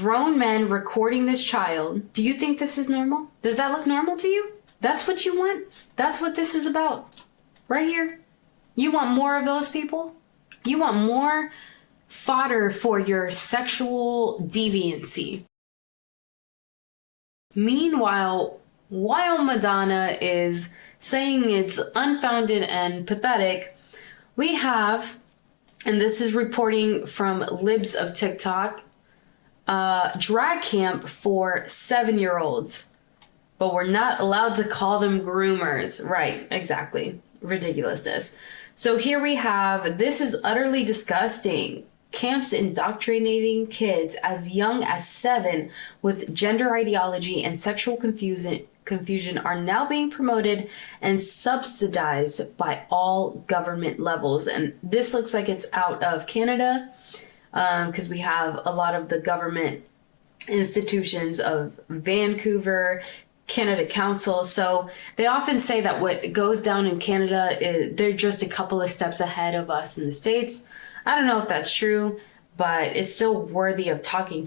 grown men recording this child. Do you think this is normal? Does that look normal to you? That's what you want? That's what this is about right here? You want more of those people? You want more fodder for your sexual deviancy. Meanwhile, while Madonna is saying it's unfounded and pathetic, we have, and this is reporting from Libs of TikTok, drag camp for 7-year-olds. But we're not allowed to call them groomers. Right, exactly. Ridiculousness. So here we have, this is utterly disgusting. Camps indoctrinating kids as young as 7 with gender ideology and sexual confusion are now being promoted and subsidized by all government levels. And this looks like it's out of Canada, because we have a lot of the government institutions of Vancouver, Canada Council. So they often say that what goes down in Canada, they're just a couple of steps ahead of us in the States. I don't know if that's true, but it's still worthy of talking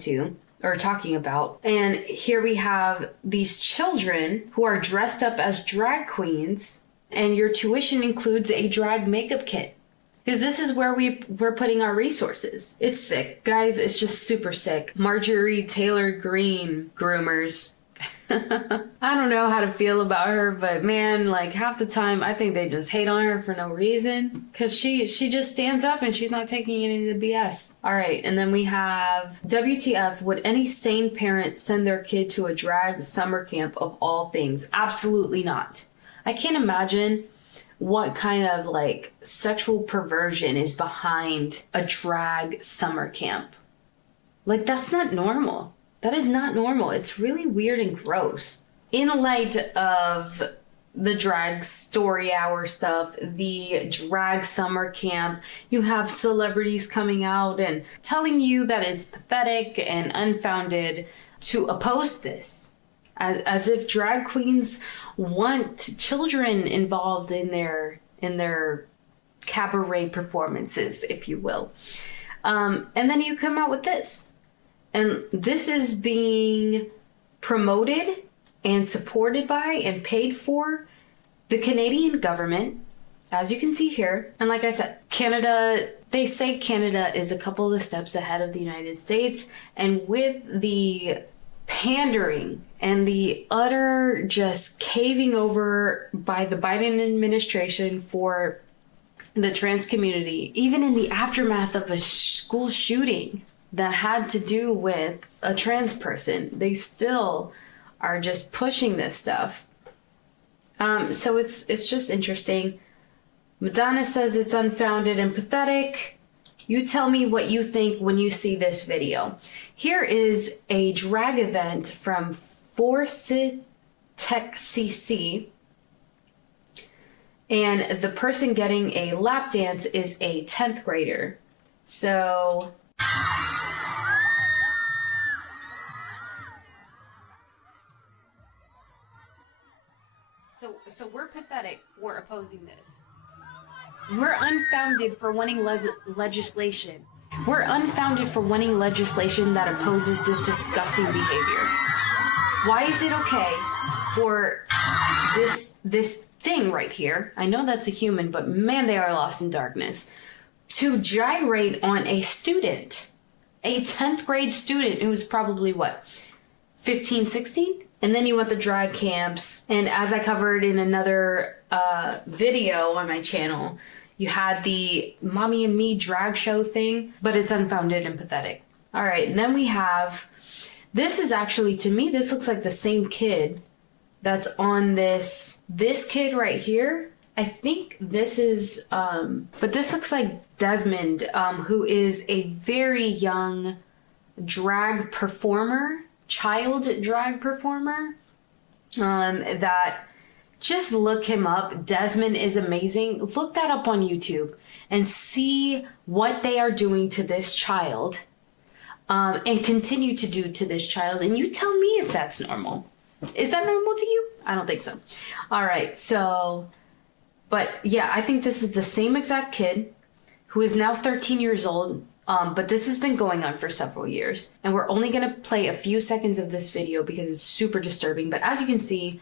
about. And here we have these children who are dressed up as drag queens, and your tuition includes a drag makeup kit. Because this is where we're putting our resources. It's sick. Guys, it's just super sick. Marjorie Taylor Greene groomers. I don't know how to feel about her, but man, like half the time I think they just hate on her for no reason, because she just stands up and she's not taking any of the BS. All right, and then we have WTF, would any sane parent send their kid to a drag summer camp of all things? Absolutely not. I can't imagine what kind of like sexual perversion is behind a drag summer camp. Like, that's not normal. That is not normal. It's really weird and gross. In light of the drag story hour stuff, the drag summer camp, you have celebrities coming out and telling you that it's pathetic and unfounded to oppose this. As if drag queens want children involved in their cabaret performances, if you will. And then you come out with this. And this is being promoted and supported by and paid for the Canadian government, as you can see here. And like I said, Canada, they say Canada is a couple of steps ahead of the United States. And with the pandering and the utter just caving over by the Biden administration for the trans community, even in the aftermath of a school shooting that had to do with a trans person, they still are just pushing this stuff. So it's just interesting. Madonna says it's unfounded and pathetic. You tell me what you think when you see this video. Here is a drag event from Force Tech CC, and the person getting a lap dance is a 10th grader. So So we're pathetic for opposing this. We're unfounded for wanting legislation. We're unfounded for wanting legislation that opposes this disgusting behavior. Why is it okay for this thing right here, I know that's a human, but man, they are lost in darkness, to gyrate on a student, a 10th grade student who's probably what, 15, 16? And then you want the drag camps. And as I covered in another video on my channel, you had the Mommy and Me drag show thing, but it's unfounded and pathetic. All right, and then we have, this is actually, to me, this looks like the same kid that's on this kid right here. I think this is, but this looks like Desmond, who is a very young drag performer, child drag performer, that just look him up. Desmond is amazing. Look that up on YouTube and see what they are doing to this child, and continue to do to this child. And you tell me if that's normal. Is that normal to you? I don't think so. All right. So, but yeah, I think this is the same exact kid who is now 13 years old, But this has been going on for several years. And we're only going to play a few seconds of this video because it's super disturbing. But as you can see,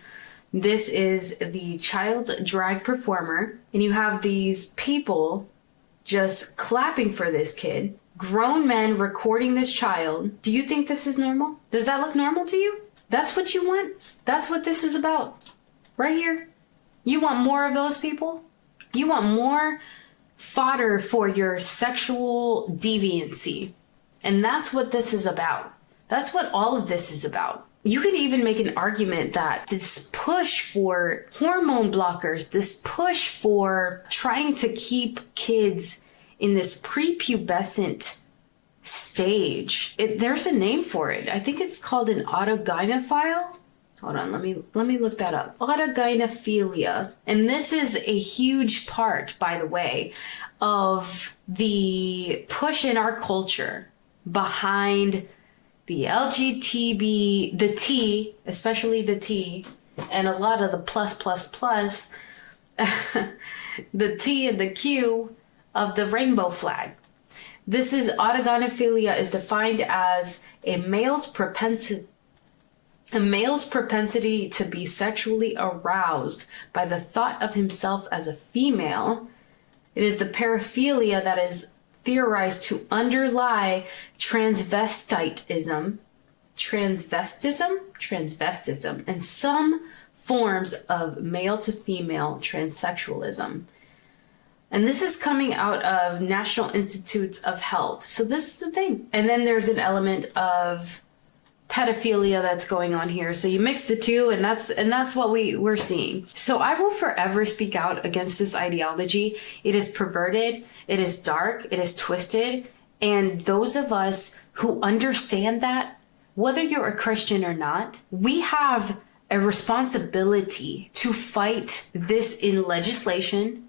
this is the child drag performer. And you have these people just clapping for this kid. Grown men recording this child. Do you think this is normal? Does that look normal to you? That's what you want? That's what this is about. Right here. You want more of those people? You want more fodder for your sexual deviancy. And that's what this is about. That's what all of this is about. You could even make an argument that this push for hormone blockers, this push for trying to keep kids in this prepubescent stage, there's a name for it. I think it's called an autogynephile. Hold on, let me look that up. Autogynephilia. And this is a huge part, by the way, of the push in our culture behind the LGTB, the T, especially the T, and a lot of the plus, the T and the Q of the rainbow flag. This is autogynephilia is defined as a male's propensity to be sexually aroused by the thought of himself as a female. It is the paraphilia that is theorized to underlie transvestism, and some forms of male to female transsexualism. And this is coming out of National Institutes of Health. So this is the thing. And then there's an element of pedophilia that's going on here. So you mix the two, and that's what we're seeing. So I will forever speak out against this ideology. It is perverted, it is dark, it is twisted, and those of us who understand that, whether you're a Christian or not, we have a responsibility to fight this in legislation,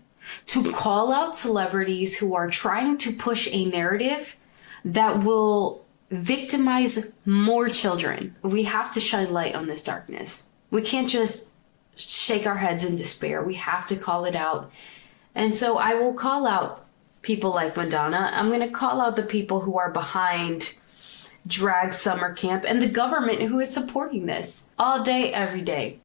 to call out celebrities who are trying to push a narrative that will victimize more children. We have to shine light on this darkness. We can't just shake our heads in despair. We have to call it out. And so I will call out people like Madonna. I'm going to call out the people who are behind drag summer camp and the government who is supporting this all day, every day.